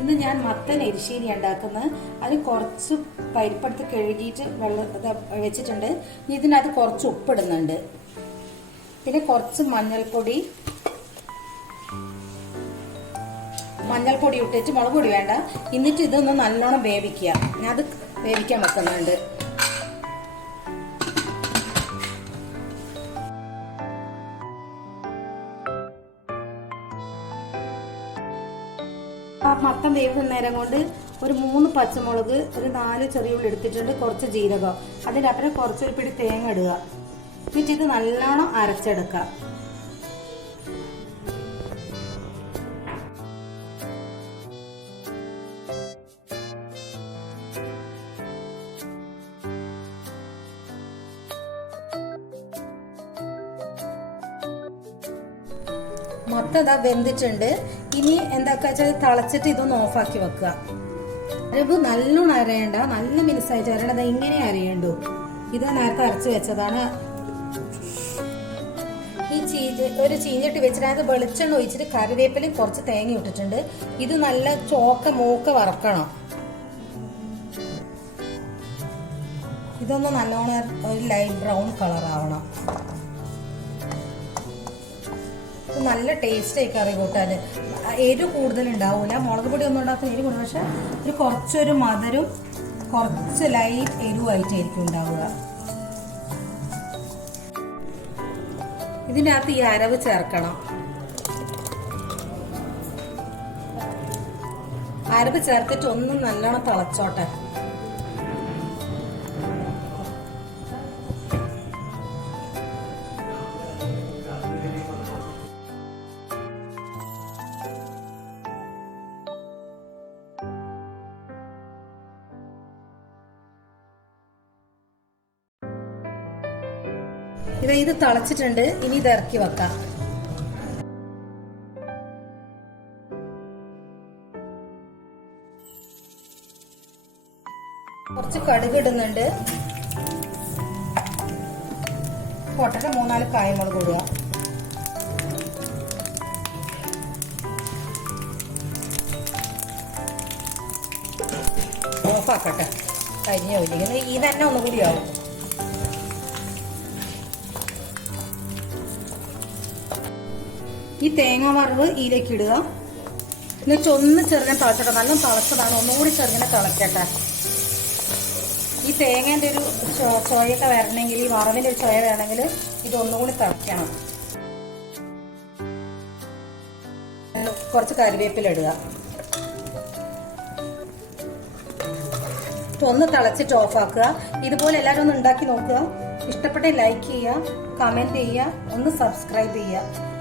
ഇന്ന് ഞാൻ മത്തൻ എരിശ്ശേരി ഉണ്ടാക്കുന്നത്. അതിന് കുറച്ച് പരിപ്പെടുത്ത് കഴുകിയിട്ട് വെള്ളം വെച്ചിട്ടുണ്ട്. ഇതിനകത്ത് കുറച്ച് ഉപ്പിടുന്നുണ്ട്. പിന്നെ കുറച്ച് മഞ്ഞൾപ്പൊടി ഇട്ടിട്ട് മുളക് പൊടി വേണ്ട. എന്നിട്ട് ഇതൊന്ന് നല്ലോണം വേവിക്കുക. ഞാൻ അത് വേവിക്കാൻ വെക്കുന്നുണ്ട്. ആ മത്തം വേവുന്ന നേരം കൊണ്ട് ഒരു 3 പച്ചമുളക്, ഒരു 4 ചെറിയ ഉള്ളി എടുത്തിട്ടുണ്ട്, കുറച്ച് ജീരകം, അതിൻ്റെ അപ്പുറം കുറച്ചൊരു പിടി തേങ്ങ ഇടുക. എന്നിട്ട് ഇത് നല്ലോണം അരച്ചെടുക്കുക. മൊത്തം വെന്തിട്ടുണ്ട്. ഇനി എന്താക്കാ വെച്ചാൽ തിളച്ചിട്ട് ഇതൊന്ന് ഓഫാക്കി വെക്കുക. അരവ് നല്ലോണം അരയണ്ട, നല്ല മിനുസായിട്ട് അരയണ്ട. ഇങ്ങനെ അരയണ്ടു. ഇത് നേരത്തെ അരച്ച് വെച്ചതാണ്. ഈ ഒരു ചീഞ്ചട്ടി വെച്ചിട്ട് അത് വെളിച്ചെണ്ണ ഒഴിച്ചിട്ട് കറിവേപ്പിലയും കുറച്ച് തേങ്ങ ഇട്ടിട്ടുണ്ട്. ഇത് നല്ല മൂക്ക വറക്കണം. ഇതൊന്ന് നല്ലോണം ഒരു ലൈറ്റ് ബ്രൗൺ കളർ ആവണം. നല്ല ടേസ്റ്റ് ആയി കറി കൂട്ടാന്. എരിവ് കൂടുതൽ ഉണ്ടാവൂല. മുളക് പൊടി ഒന്നും ഉണ്ടാക്കുന്ന എരിവ് കൂടുതൽ, പക്ഷെ ഒരു കുറച്ചൊരു മധുരം, കുറച്ച് ലൈറ്റ് എരിവായിട്ടായിരിക്കും ഉണ്ടാവുക. ഇതിനകത്ത് ഈ അരവ് ചേർക്കണം. അരവ് ചേർത്തിട്ട് ഒന്നും നല്ലോണം തിളച്ചോട്ടെ. ഇത് തിളച്ചിട്ടുണ്ട്. ഇനി ഇത് ഇറക്കി വെക്കാം. കുറച്ച് കടുക് ഇടുന്നുണ്ട്. പൊട്ടറ്റ 3-4 കായമുളക് ഇടുക. ഓഫാക്കട്ടെ. കരിഞ്ഞ ഒലിക്കുന്നത് ഈ തന്നെ ഒന്നുകൂടി ആവും. ഈ തേങ്ങ വറവ് ഇതിലേക്ക് ഇടുക. എന്നിട്ട് ഒന്ന് ചെറുങ്ങനെ തിളച്ചട്ടെ. നല്ല തിളച്ചതാണ്. ഒന്നുകൂടി ചെറുങ്ങനെ തിളക്കട്ടെ. ഈ തേങ്ങേൻ്റെ ഒരു ചോയൊക്കെ വരണമെങ്കിൽ, ഈ വറവിൻ്റെ ഒരു ചോയ വേണമെങ്കിൽ ഇതൊന്നുകൂടി തിളയ്ക്കണം. കുറച്ച് കറിവേപ്പില ഇടുക. ഒന്ന് തിളച്ചിട്ട് ഓഫാക്കുക. ഇതുപോലെ എല്ലാവരും ഒന്ന് ഉണ്ടാക്കി നോക്കുക. ഇഷ്ടപ്പെട്ട ലൈക്ക് ചെയ്യുക, കമൻറ്റ് ചെയ്യുക, ഒന്ന് സബ്സ്ക്രൈബ് ചെയ്യുക.